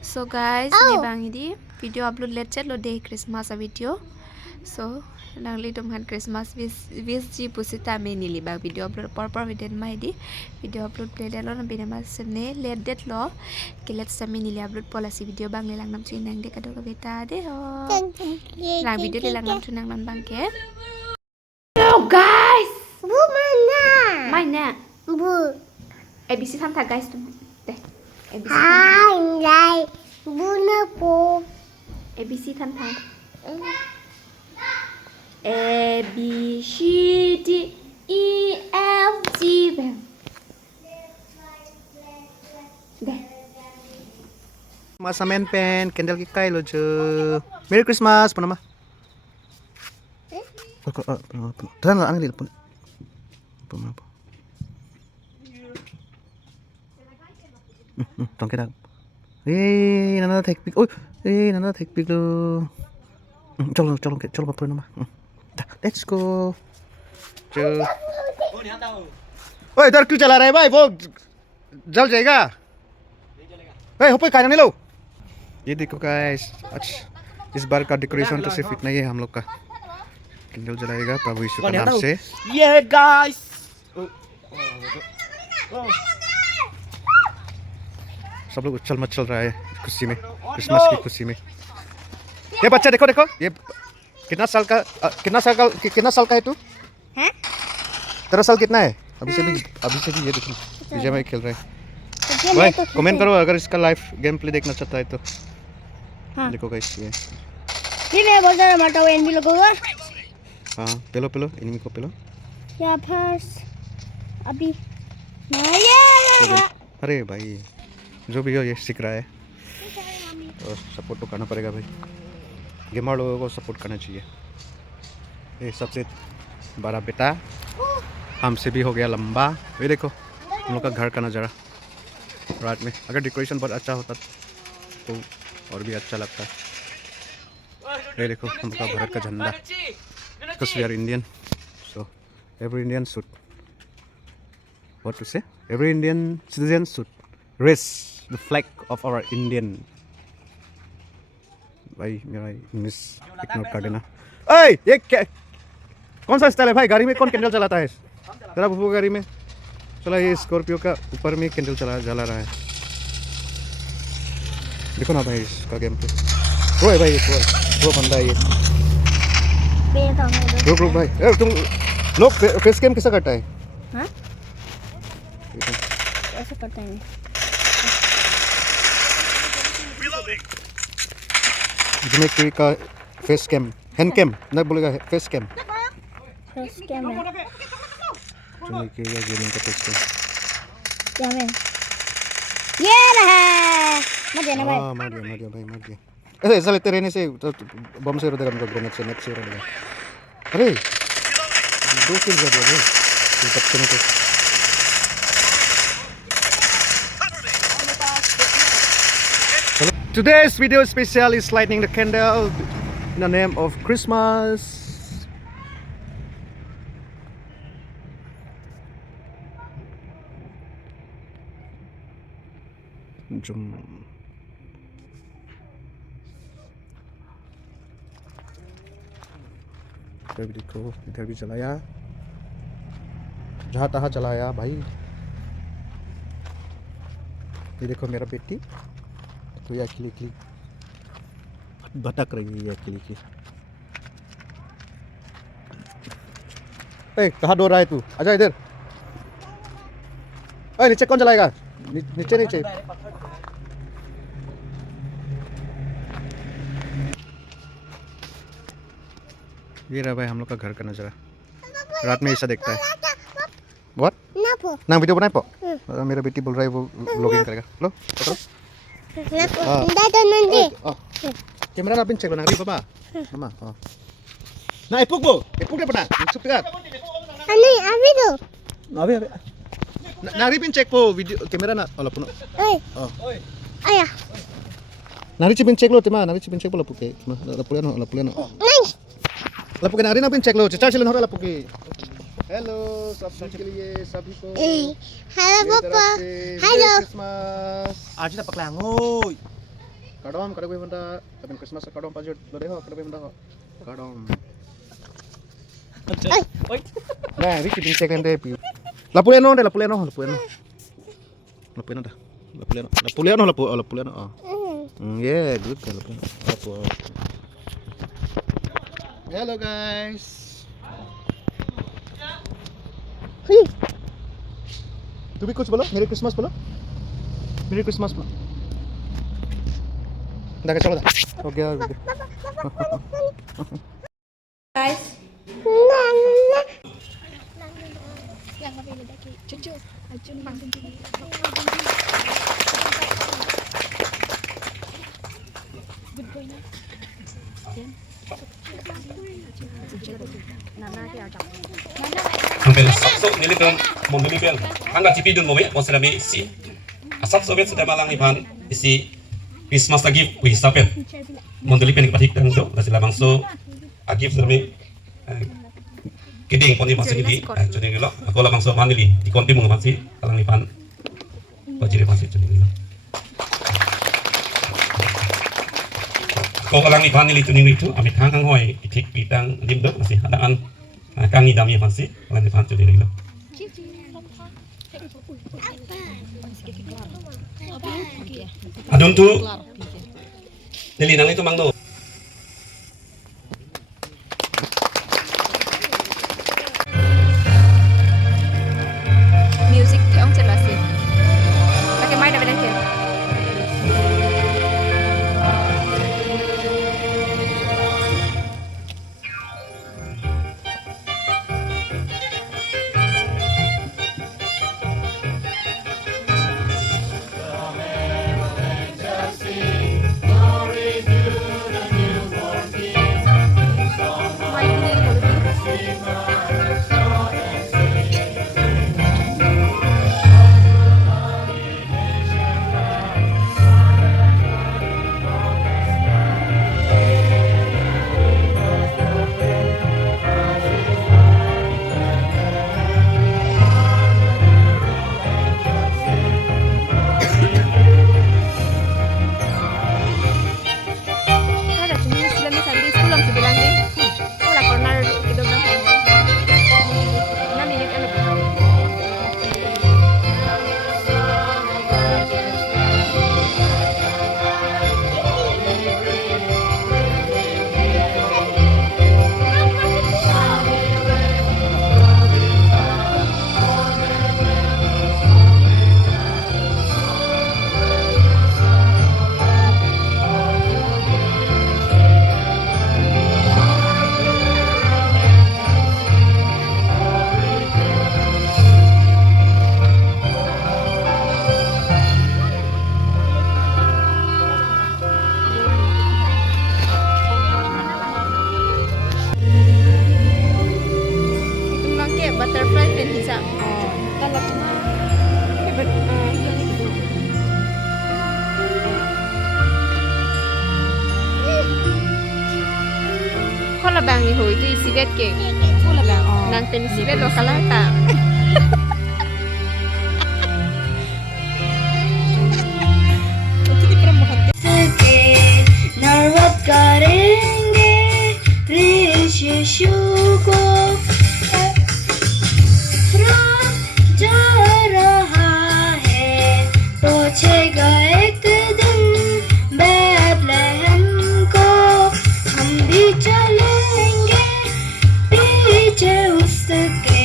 So guys, may bang idi video upload lecture lo day Christmas a video. So nangli tumhan Christmas vis ji pusita me nili bang video upload por video mai di video upload play dalo na binama sene let det lo kilet sa me nili upload policy video bang lelang nam chin nang de kado ka beta de ho lang video lelang nam chin nang nan bang ke. Hello guys. Bu mana? Mana? Bu. ABC tham tha guys tum. De. ABC. Hai, bu na po. ABC tham tha. A B C D E F G bang. Deh. Masa main pen, candle kikai lo je. Merry Christmas, apa nama? Terang lah, angin pun. Apa? Tong kita. Nana take pic. Nana take pic lo. चलो बाप रे let's go ओए इधर क्यों चला रहा है भाई वो जल जाएगा ओए हो पे खाना नहीं लो ये देखो गाइस अच्छा इस बार का डेकोरेशन तो सिर्फ इतना ही है हम लोग का कैंडल जलाएगा प्रभु यीशु के नाम से ये गाइस सब लोग उछल मचल रहा है खुशी में क्रिसमस की खुशी में ये बच्चा देखो ये कितना साल का है तू हैं? तेरा साल कितना है अभी से भी ये देखो विजय में खेल रहे हैं भाई कमेंट करो अगर इसका लाइव गेम प्ले देखना चाहता है तो हाँ। देखो गाइस ये नहीं बोल रहा मटा वो एनबी लोगों को हाँ पेलो एनिमी को पेलो या फर्स अभी नहीं अरे भाई जो भी हो ये सीख रहा है तो सपोर्ट तो करना पड़ेगा भाई गेमर लोगों को सपोर्ट करना चाहिए ये सबसे बड़ा बेटा हमसे भी हो गया लंबा ये देखो हम लोग का घर का नज़ारा रात में अगर डेकोरेशन बहुत अच्छा होता तो और भी अच्छा लगता ये देखो हम लोग का भारत का झंडा because we are Indian so every Indian should what to say every Indian citizen should raise the flag of our Indian भाई मेरा इंग्लिश इग्नोर कर देना ओए ये क्या कौन सा स्टाइल है भाई गाड़ी में कौन कैंडल चलाता है तेरा बुबू गाड़ी में चला ये स्कॉर्पियो का ऊपर में कैंडल जला रहा है देखो ना भाई इसका गेम पे वो है भाई वो बंदा है ये रुक भाई तुम लोग फेस कैम किसा करता है हाँ? ऐसे करता है जिम्मे का फेस कैम हैंड कैम ना बोलेगा फेस कैम क्या में जिम्मे के या गेमिंग का फेस कैम क्या में ये रहा मत देना भाई हाँ मार दिया भाई ऐसे ऐसा लेते रहने से तो बम से उड़ेगा मतलब ग्रेनेड से नेट से उड़ेगा अरे दो किल कर दिया भाई ये बच्चे ने तो Today's video special is lighting the candle in the name of Christmas. Jum. इधर भी देखो इधर भी जलाया जहाँ तहाँ जलाया भाई ये देखो मेरा बेटी तो ये अकेली भटक रही है अकेली कहाँ दौड़ रहा है तू आजा इधर नीचे कौन जलाएगा नीचे ये रहा भाई हम लोग का घर का नज़ारा रात में ऐसा देखता है व्हाट ना वीडियो बनाए पो मेरा बेटी बोल रहा है वो व्लॉगिंग करेगा लो पकड़ो कैमरा ना पिncek nang papa mama nah epuk dia pernah masuk dekat abi tu abi nari pincek po video kamera na wala puno ayah nari pincek lo tema nari pincek po lapuke lapulian nice lapuke nari na pincek lo चाचा चलन हो रहा lapuke hello सब के लिए सभी को hello पापा हेलो क्रिसमस आज kita paklang oi Kadom, kada gue benda, tapi Christmas kadom pajut, lo deh, kada gue benda, kadom. Nah, ini kita cekkan deh, pi. Lapuliano deh, lapuliano dah, lapuliano. Oh. Yeah, good kan lapuliano. Hello guys. Hey. तू भी कुछ बोलो मेरी Christmas बोलो देखो चलो हो गया Guys, Hampir sabso nilipel mondulipel hangga cipidun mobe monserami isi asap sobet sudah malang ipan isi Christmas lagi wih sapet mondulipel ni patik dan itu nasi lamangso agif serami keding poni masih di jadi nilo aku lamangso manili di konti mung masih kalang ipan wajib masih jadi nilo kau kalang ipan nili tuning itu amit hangang hoi itik pitang limdo masih hadaan kang idamnya masih kalang ipan jadi nilo adun tu delinang itu mangno music thì ông sẽ là gì? Cái máy này bên đây kìa. Butterfly pin bisa. Kalauคนละบางนี่หุยที่สิเวตเก่งคนละบางนางเป็นสิเวตโลคาลาตา नर्वत करेंगे यीशु को जा रहा है पहुंचेगा एक दिन बैतलहम को हम भी चलेंगे पीछे उसके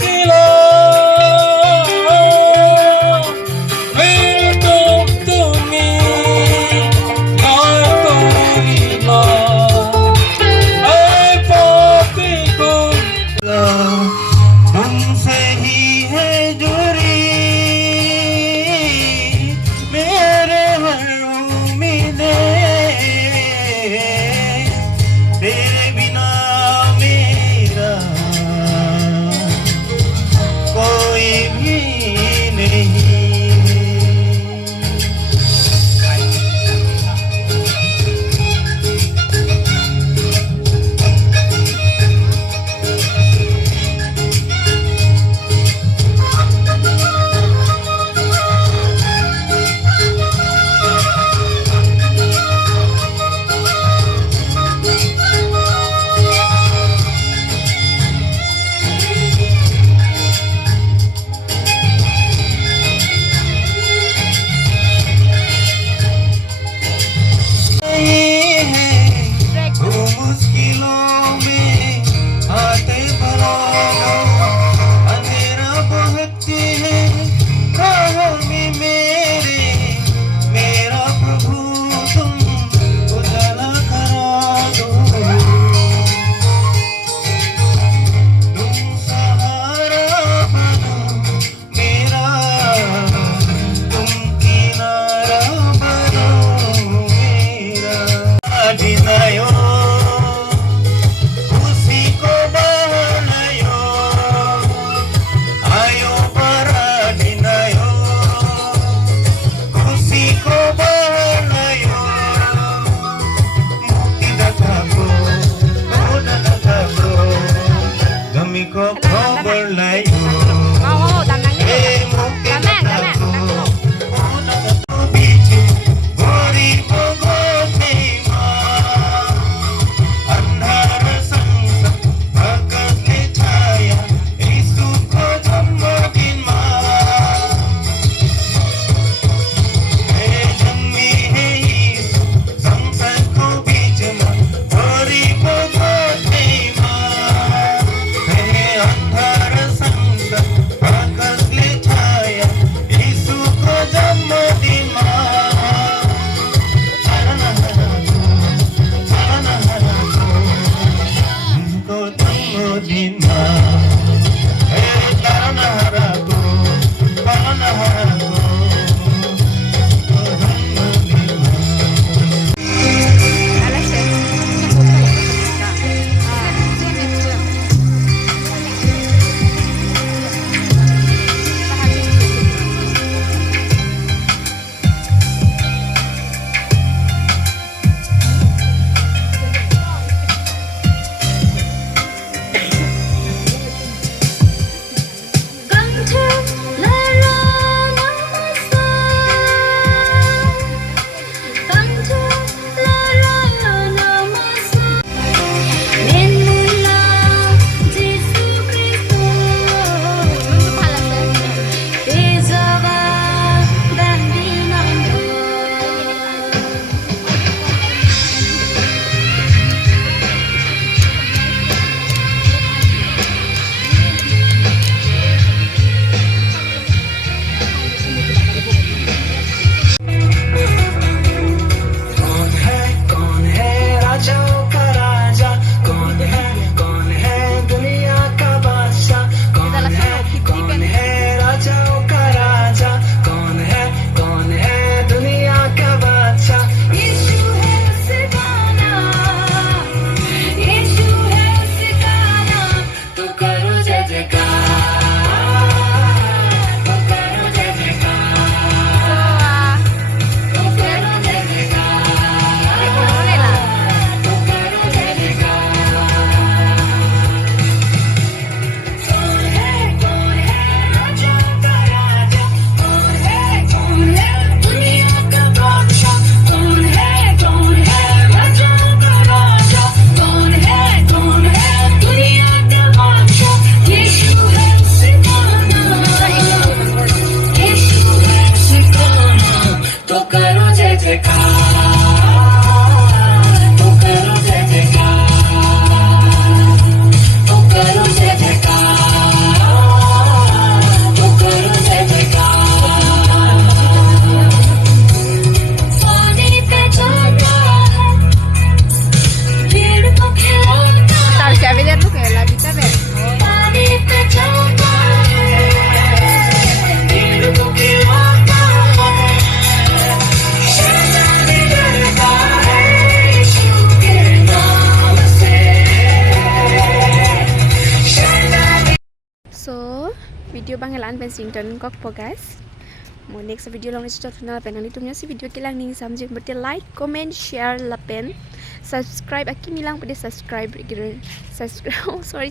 gila untuk tumi aku rima ai patiku तुमसे ही है जुड़ी मेरे हर उम्मीदें तेरे बिना मेरा कोई भी नहीं video bangelan Pensington kok po guys. Mo next video lang nito na penang litumnya si video kilang ning samjing berarti like, comment, share lapen. Subscribe aki nilang pwede subscribe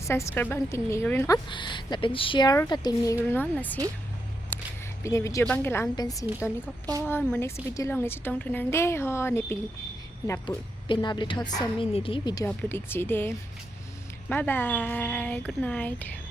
subscribe bang ting ni rin on. Lapen share ta ting ni rin on na si. Pina video bang kelaan Pensington ni kok po. Mo next video lang nito tong tunang de ho ni pil na po pinablit hot sa video upload ikji de. Bye bye. Good night.